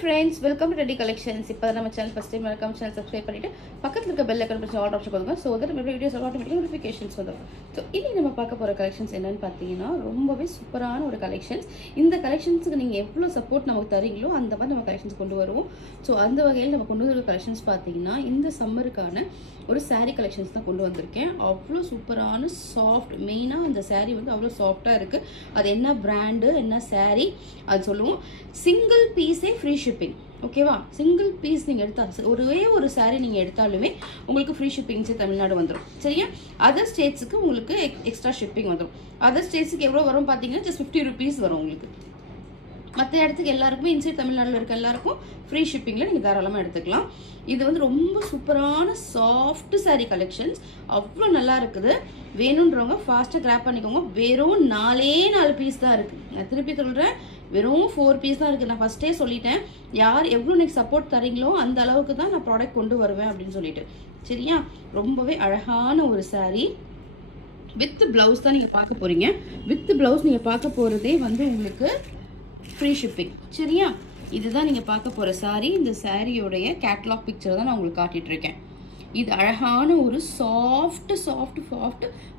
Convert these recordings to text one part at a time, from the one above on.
friends, welcome to Ready Collections. If you are channel first time, welcome channel subscribe பண்ணிட்டு பக்கத்துல இருக்க bell icon press all option கொடுங்க so that my videos automatically notifications வரும். So இன்னைக்கு நம்ம பார்க்க போற collections என்னன்னு பாத்தீங்கன்னா ரொம்பவே சூப்பரான ஒரு collections. இந்த collectionsக்கு நீங்க எவ்வளவு சப்போர்ட் நமக்கு தரீங்களோ அந்த மாதிரி நம்ம collections கொண்டு வருவோம். So அந்த வகையில் நம்ம கொண்டு வர collections பாத்தீங்கன்னா இந்த சம்மருக்கான ஒரு saree collections தான் கொண்டு வந்திருக்கேன். அவ்வளவு சூப்பரான சாஃப்ட் மெயினா அந்த saree வந்து அவ்வளவு சாஃப்ட்டா இருக்கு. அது என்ன பிராண்ட் என்ன saree அது சொல்லுவோம். சிங்கிள் பீஸே ஃப்ரீ ஷிப்பிங். ஓகேவா? சிங்கிள் பீஸ் நீங்க எடுத்தா ஒரே ஒரு saree நீங்க எடுத்தாலுமே உங்களுக்கு ஃப்ரீ ஷிப்பிங் தமிழ்நாடு வந்துடும். சரியா? அதர் ஸ்டேட்ஸ்க்கு உங்களுக்கு எக்ஸ்ட்ரா ஷிப்பிங் வந்துடும். அதர் ஸ்டேட்ஸ்க்கு எவ்வளவு வரும் பாத்தீங்கன்னா just 50 rupees வரும் உங்களுக்கு. மற்ற இடத்துக்கு எல்லாருக்குமே இன்சைட் தமிழ்நாட்டில் இருக்க எல்லாருக்கும் ஃப்ரீ ஷிப்பிங்கில் நீங்கள் தாராளமாக எடுத்துக்கலாம். இது வந்து ரொம்ப சூப்பரான சாஃப்ட் saree கலெக்ஷன்ஸ் அவ்வளோ நல்லா இருக்குது. வேணுன்றவங்க ஃபாஸ்ட்டாக கிராப் பண்ணிக்கோங்க. வெறும் 4 பீஸ் தான் இருக்குது. நான் திருப்பி சொல்கிறேன், வெறும் 4 பீஸ் தான் இருக்குது. நான் ஃபஸ்ட்டே சொல்லிட்டேன், யார் எவ்வளோ எனக்கு சப்போர்ட் தரீங்களோ அந்த அளவுக்கு தான் நான் ப்ராடக்ட் கொண்டு வருவேன் அப்படின்னு சொல்லிட்டு. சரியா? ரொம்பவே அழகான ஒரு saree வித் பிளவுஸ் தான் நீங்கள் பார்க்க போகிறீங்க. வித் பிளவுஸ் நீங்கள் பார்க்க போகிறதே வந்து உங்களுக்கு ஃப்ரீ ஷிப்பிங். சரியா? இதுதான் நீங்க பார்க்க போற saree. இந்த சாரியோடைய கேட்டலாக் பிக்சர் தான் நான் உங்களுக்கு காட்டிட்டு இருக்கேன். இது அழகான ஒரு சாஃப்ட்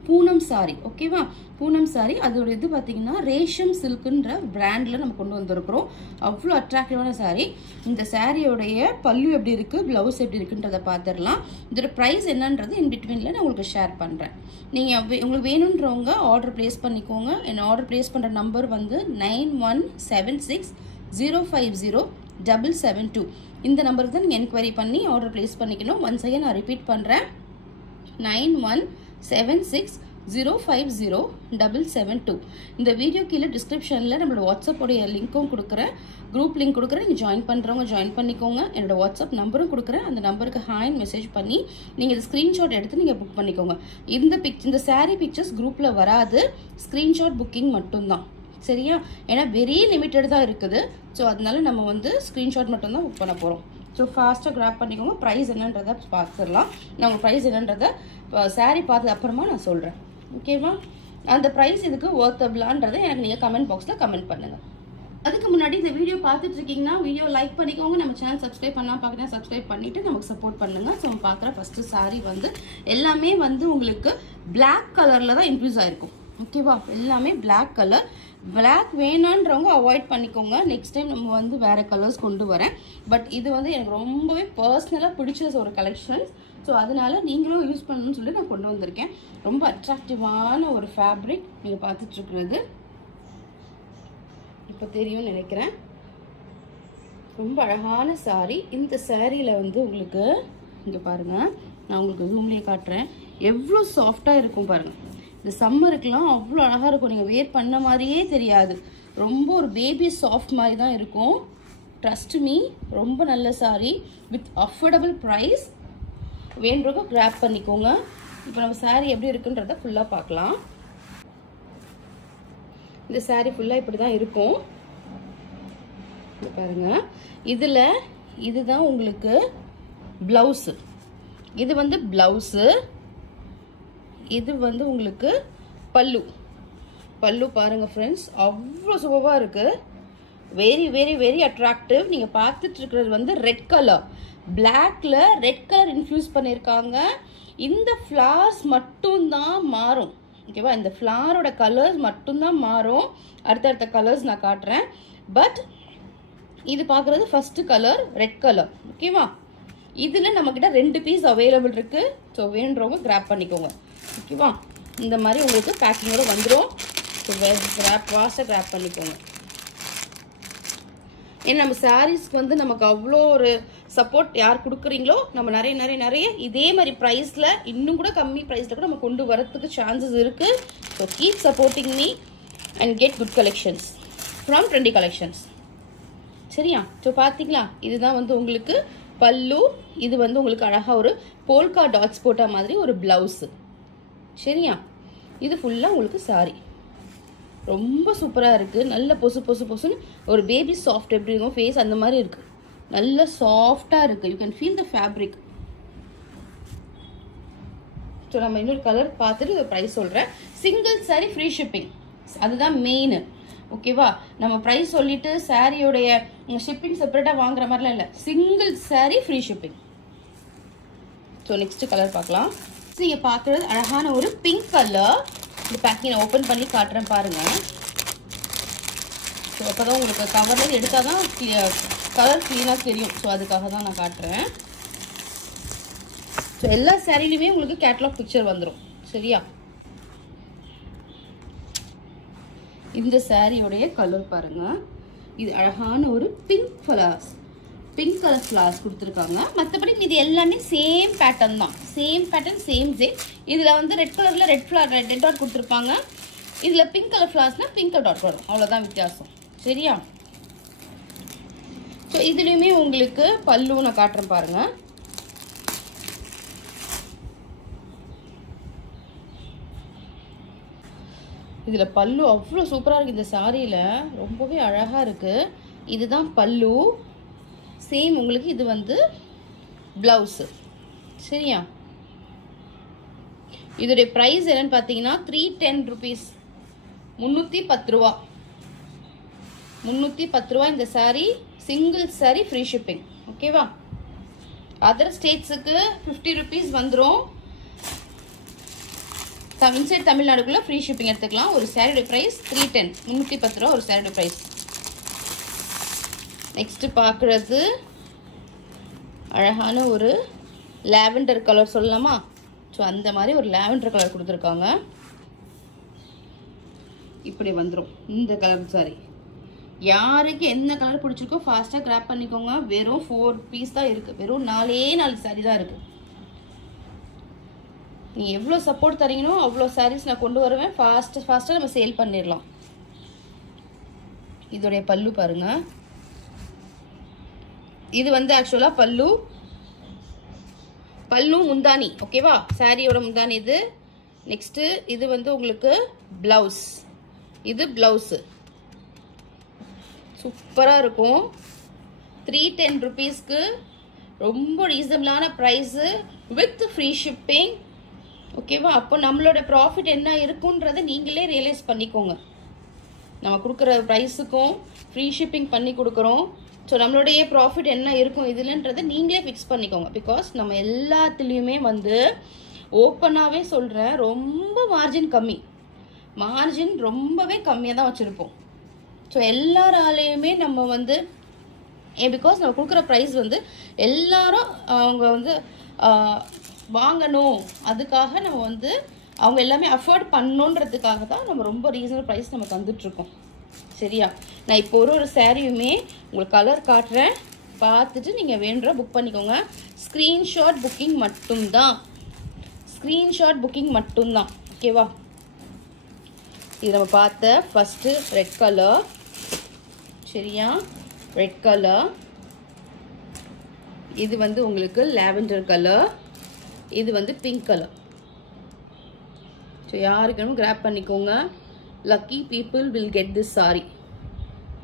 பூனம் saree. ஓகேவா? பூனம் saree. அதோட இது பாத்தீங்கன்னா ரேஷம் சில்க்ன்ற பிராண்ட்ல நம்ம கொண்டு வந்திருக்கிறோம். அவ்வளோ அட்ராக்டிவான saree. இந்த சாரியோடைய பல்லு எப்படி இருக்கு, பிளவுஸ் எப்படி இருக்குன்றத பாத்திரலாம். இதோட பிரைஸ் என்னன்றது இன் பிட்வீன்ல நான் உங்களுக்கு ஷேர் பண்றேன். நீங்க உங்களுக்கு வேணும்ன்றவங்க ஆர்டர் பிளேஸ் பண்ணிக்கோங்க. என்ன ஆர்டர் பிளேஸ் பண்ற நம்பர் வந்து 9176050772. இந்த நம்பருக்கு தான் நீங்க என்கொயரி பண்ணி ஆர்டர் பிளேஸ் பண்ணிக்கணும். ஒன்ஸ் அகைன் நான் ரிப்பீட் பண்றேன், 9176050772. இந்த வீடியோ கீழே டிஸ்கிரிப்ஷன்ல நம்மளோட வாட்ஸ்அப் உடைய லிங்க்கும் கொடுக்குறேன், குரூப் லிங்க் கொடுக்குறேன். நீங்க ஜாயின் பண்றவங்க ஜாயின் பண்ணிக்கோங்க. என்னோட வாட்ஸ்அப் நம்பரும் கொடுக்குறேன். அந்த நம்பருக்கு ஹாய்னு மெசேஜ் பண்ணி நீங்க இந்த ஸ்கிரீன்ஷாட் எடுத்து நீங்க புக் பண்ணிக்கோங்க. இந்த saree பிக்சர்ஸ் குரூப்ல வராது, ஸ்கிரீன்ஷாட் புக்கிங் மட்டும்தான். சரியா? ஏன்னா வெரி லிமிட்டட் தான் இருக்குது. ஸோ அதனால நம்ம வந்து ஸ்கிரீன்ஷாட் மட்டும் தான் புக் பண்ண போறோம். ஸோ ஃபாஸ்ட்டாக கிராப் பண்ணிக்கோங்க. ப்ரைஸ் என்னன்றதை பார்த்துடலாம். நான் உங்கள் ப்ரைஸ் என்னன்றதை saree பார்த்து அப்புறமா நான் சொல்கிறேன். ஓகேவா? அந்த ப்ரைஸ் இதுக்கு ஒர்த்தபிளான்றதை எனக்கு நீங்கள் கமெண்ட் பாக்ஸில் கமெண்ட் பண்ணுங்கள். அதுக்கு முன்னாடி இந்த வீடியோ பார்த்துட்டு இருக்கீங்கன்னா வீடியோ லைக் பண்ணிக்கோங்க. நம்ம சேனல் சப்ஸ்கிரைப் பண்ணலாம் பார்க்குறேன், சப்ஸ்கிரைப் பண்ணிட்டு நமக்கு சப்போர்ட் பண்ணுங்க. ஸோ நம்ம பார்க்குற ஃபர்ஸ்ட் saree வந்து எல்லாமே வந்து உங்களுக்கு பிளாக் கலரில் தான் இன்க்ரீஸ் ஆயிருக்கும். ஓகேவா? எல்லாமே பிளாக் கலர். பிளாக் வேணான்றவங்க அவாய்ட் பண்ணிக்கோங்க. நெக்ஸ்ட் டைம் நம்ம வந்து வேற கலர்ஸ் கொண்டு வரேன். பட் இது வந்து எனக்கு ரொம்பவே பர்சனலாக பிடிச்ச ஒரு கலெக்ஷன்ஸ். ஸோ அதனால நீங்களும் யூஸ் பண்ணணும்னு சொல்லி நான் கொண்டு வந்திருக்கேன். ரொம்ப அட்ராக்டிவான ஒரு ஃபேப்ரிக் நீங்கள் பார்த்துட்டு இருக்கிறது இப்போ தெரியும்னு நினைக்கிறேன். ரொம்ப அழகான saree. இந்த சாரியில் வந்து உங்களுக்கு இங்கே பாருங்க, நான் உங்களுக்கு ஜூம்லேயே காட்டுறேன். எவ்வளோ சாஃப்டாக இருக்கும் பாருங்க. இந்த சம்மருக்குலாம் அவ்வளோ அழகாக இருக்கும். நீங்கள் வேர் பண்ண மாதிரியே தெரியாது. ரொம்ப ஒரு பேபி சாஃப்ட் மாதிரி தான் இருக்கும். ட்ரஸ்ட் மீ, ரொம்ப நல்ல saree வித் அஃபோர்டபுள் ப்ரைஸ். வேணுறவங்க கிராப் பண்ணிக்கோங்க. இப்போ நம்ம saree எப்படி இருக்குன்றத ஃபுல்லாக பார்க்கலாம். இந்த saree ஃபுல்லாக இப்படி தான் இருக்கும். பாருங்க, இதில் இதுதான் உங்களுக்கு பிளவுஸு. இது வந்து பிளவுஸு. இது வந்து உங்களுக்கு பல்லு. பல்லு பாருங்க ஃப்ரெண்ட்ஸ், அவ்வளோ சூப்பராக இருக்கு. Very very very attractive. நீங்கள் பார்த்துட்டு இருக்கிறது வந்து ரெட் கலர். பிளாக்ல ரெட் கலர் இன்ஃபியூஸ் பண்ணியிருக்காங்க. இந்த ஃப்ளவர்ஸ் மட்டும்தான் மாறும். ஓகேவா? இந்த ஃப்ளவரோட கலர்ஸ் மட்டும்தான் மாறும். அடுத்தடுத்த கலர்ஸ் நான் காட்டுறேன். பட் இது பார்க்குறது ஃபர்ஸ்ட் கலர் ரெட் கலர். ஓகேவா? இதில் நம்மக்கிட்ட 2 பீஸ் அவைலபிள் இருக்கு. ஸோ வேணுன்றவங்க கிராப் பண்ணிக்கோங்க. ஓகேவா? இந்த மாதிரி உங்களுக்கு பேக்கிங்கோட வந்துடும். ஸோ ஃபாஸ்ட்டாக கிராப் பண்ணிக்கோங்க. ஏன்னா நம்ம சாரீஸ்க்கு வந்து நமக்கு அவ்வளோ ஒரு சப்போர்ட் யார் கொடுக்குறீங்களோ நம்ம நிறைய இதே மாதிரி ப்ரைஸில் இன்னும் கூட கம்மி ப்ரைஸில் கூட நம்ம கொண்டு வரத்துக்கு சான்சஸ் இருக்குது. So keep supporting me and get good collections from trendy collections. சரியா? ஸோ பார்த்தீங்களா, இதுதான் வந்து உங்களுக்கு பல்லு. இது வந்து உங்களுக்கு அழகாக ஒரு போல்கா டாட்ஸ் போட்ட மாதிரி ஒரு பிளவுஸு. சரியா? இது ஃபுல்லாக உங்களுக்கு saree. ரொம்ப சூப்பராக இருக்குது. நல்ல பொசுன்னு ஒரு பேபி சாஃப்ட் எப்படி இருக்கும் ஃபேஸ் அந்த மாதிரி இருக்குது. நல்ல சாஃப்டாக இருக்குது. You can feel the fabric. So நம்ம இன்னொரு கலர் பார்த்துட்டு ப்ரைஸ் சொல்கிறேன். சிங்கிள் saree ஃப்ரீ ஷிப்பிங், அதுதான் மெயின். ஓகேவா? நம்ம ப்ரைஸ் சொல்லிட்டு சாரியோடைய ஷிப்பிங் செப்பரேட்டாக வாங்குற மாதிரிலாம் இல்லை, single sorry free shipping. So next colour பார்க்கலாம். நீங்கள் பார்க்குறது அழகான ஒரு பிங்க் கலர். இந்த பேக்கிங் நான் ஓப்பன் பண்ணி காட்டுறேன் பாருங்கள். ஸோ அப்போ தான் உங்களுக்கு கவர்லேருந்து எடுத்தால் தான் கலர் க்ளீனாக தெரியும். ஸோ அதுக்காக தான் நான் காட்டுறேன். ஸோ எல்லா சாரிலையுமே உங்களுக்கு கேட்லாக் பிக்சர் வந்துடும். சரியா? இந்த சாரியோடைய கலர் பாருங்கள். இது அழகான ஒரு pink flowers, pink colour flowers கொடுத்துருக்காங்க. மற்றபடி இது எல்லாமே சேம் பேட்டர்ன் தான், சேம் பேட்டர்ன் சேம் ஜெட். இதில் வந்து ரெட் கலரில் ரெட் ஃப்ளவர் ரெட் டாட் கொடுத்துருப்பாங்க. இதில் பிங்க் கலர் ஃப்ளவர்ஸ்னால் பிங்க் கலர் டாட் வரும், அவ்வளோதான் வித்தியாசம். சரியா? ஸோ இதுலேயுமே உங்களுக்கு பல்லு நான் காட்டுறேன் பாருங்கள். இதில் பல்லு அவ்வளோ சூப்பராக இருக்குது. இந்த சாரியில் ரொம்பவே அழகாக இருக்குது. இதுதான் பல்லு. சேம் உங்களுக்கு இது வந்து ப்ளவுஸு. சரியா? இதோடைய ப்ரைஸ் என்னன்னு பார்த்தீங்கன்னா 310 rupees, 310 ரூபா. 310 ரூபா இந்த sorry, single sorry free shipping. ஓகேவா? அதர் ஸ்டேட்ஸுக்கு 50 rupees வந்துடும். இன்சைட் தமிழ்நாடுக்குள்ள ஃப்ரீ ஷிப்பிங் எடுத்துக்கலாம். ஒரு சாரியோட ப்ரைஸ் 310, 310 ரூபா ஒரு சாரியோட ப்ரைஸ். நெக்ஸ்ட்டு பார்க்குறது அழகான ஒரு லாவெண்டர் கலர் சொல்லலாமா? ஸோ அந்த மாதிரி ஒரு லாவெண்டர் கலர் கொடுத்துருக்காங்க. இப்படி வந்துடும் இந்த கலர் சாரி. யாருக்கு என்ன கலர் பிடிச்சிருக்கோ ஃபாஸ்ட்டாக கிராப் பண்ணிக்கோங்க. வெறும் 4 பீஸ் தான் இருக்குது, வெறும் 4 சாரி தான் இருக்குது. நீங்கள் எவ்வளோ சப்போர்ட் தரீங்களோ அவ்வளோ சாரீஸ் நான் கொண்டு வருவேன். ஃபாஸ்ட்டாக நம்ம சேல் பண்ணிடலாம். இதோடைய பல்லு பாருங்கள். இது வந்து ஆக்சுவலாக பல்லு முந்தானி. ஓகேவா? சாரியோட முந்தானி இது. நெக்ஸ்ட்டு இது வந்து உங்களுக்கு ப்ளவுஸ். இது ப்ளவுஸு சூப்பராக இருக்கும். 310 rupeesக்கு ரொம்ப ரீசனபிளான ப்ரைஸு வித் ஃப்ரீ ஷிப்பிங். ஓகேவா? அப்போ நம்மளோட ப்ராஃபிட் என்ன இருக்குன்றதை நீங்களே ரியலைஸ் பண்ணிக்கோங்க. நம்ம கொடுக்குற ப்ரைஸுக்கும் ஃப்ரீ ஷிப்பிங் பண்ணி கொடுக்குறோம். ஸோ நம்மளுடைய ப்ராஃபிட் என்ன இருக்கும் இதுலன்றதை நீங்களே ஃபிக்ஸ் பண்ணிக்கோங்க. பிகாஸ் நம்ம எல்லாத்துலேயுமே வந்து ஓப்பனாகவே சொல்கிறேன், ரொம்ப மார்ஜின் கம்மி, மார்ஜின் ரொம்பவே கம்மியாக தான் வச்சுருப்போம். ஸோ எல்லாராலேயுமே நம்ம வந்து பிகாஸ் நம்ம கொடுக்குற ப்ரைஸ் வந்து எல்லாரும் அவங்க வந்து வாங்கணும், அதுக்காக நம்ம வந்து அவங்க எல்லாமே அஃபோர்ட் பண்ணணுன்றதுக்காக தான் நம்ம ரொம்ப ரீசனபிள் ப்ரைஸ் நம்ம தந்துட்டுருக்கோம். சரியா? நான் இப்போ ஒரு சாரியுமே உங்களுக்கு கலர் காட்டுறேன், பார்த்துட்டு நீங்கள் வேணுற புக் பண்ணிக்கோங்க. ஸ்க்ரீன்ஷாட் புக்கிங் மட்டும்தான், ஸ்க்ரீன்ஷாட் புக்கிங் மட்டும்தான். ஓகேவா? இது நம்ம பார்த்த ஃபஸ்ட்டு ரெட் கலர். சரியா? Red colour. இது வந்து உங்களுக்கு லாவெண்டர் கலர். இது வந்து பிங்க் கலர். ஸோ யாருக்கும் கிராப் பண்ணிக்கோங்க. lucky people will get this saree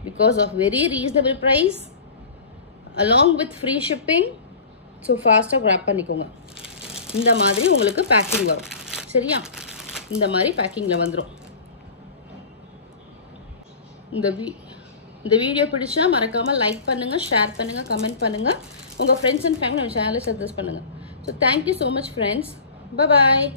because of very reasonable price along with free shipping. So ஃபாஸ்ட்டாக கிராப் பண்ணிக்கோங்க. இந்த மாதிரி உங்களுக்கு பேக்கிங் வரும். சரியா? இந்த மாதிரி பேக்கிங்கில் வந்துடும். இந்த வீடியோ பிடிச்சா மறக்காமல் லைக் பண்ணுங்கள், ஷேர் பண்ணுங்கள், கமெண்ட் பண்ணுங்கள். உங்கள் ஃப்ரெண்ட்ஸ் அண்ட் ஃபேமிலி நம்ம சேனலை சஜஸ்ட் பண்ணுங்கள். So thank you so much friends. Bye bye.